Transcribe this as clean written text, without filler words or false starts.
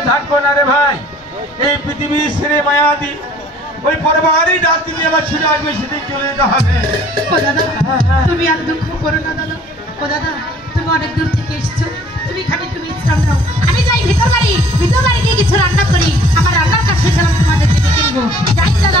আমি থাকবো না রে ভাই। এই পৃথিবী ছেড়ে মায়াদি ওই পরবারই রাত তুমি আমার ছুটে আসবে, সেদিন চলে যেতে হবে। ও দাদা তুমি আর দুঃখ করো না দাদা। ও দাদা তুমি অনেক দূর থেকে এসছো, তুমি খালি তুমি বিশ্রাম নাও। আমি যাই ভিতর বাড়ি গিয়ে কিছু রান্না করি, আমার রান্নার কাজ শেষ হলে তোমাদের থেকে কিনবো। যাই দাদা।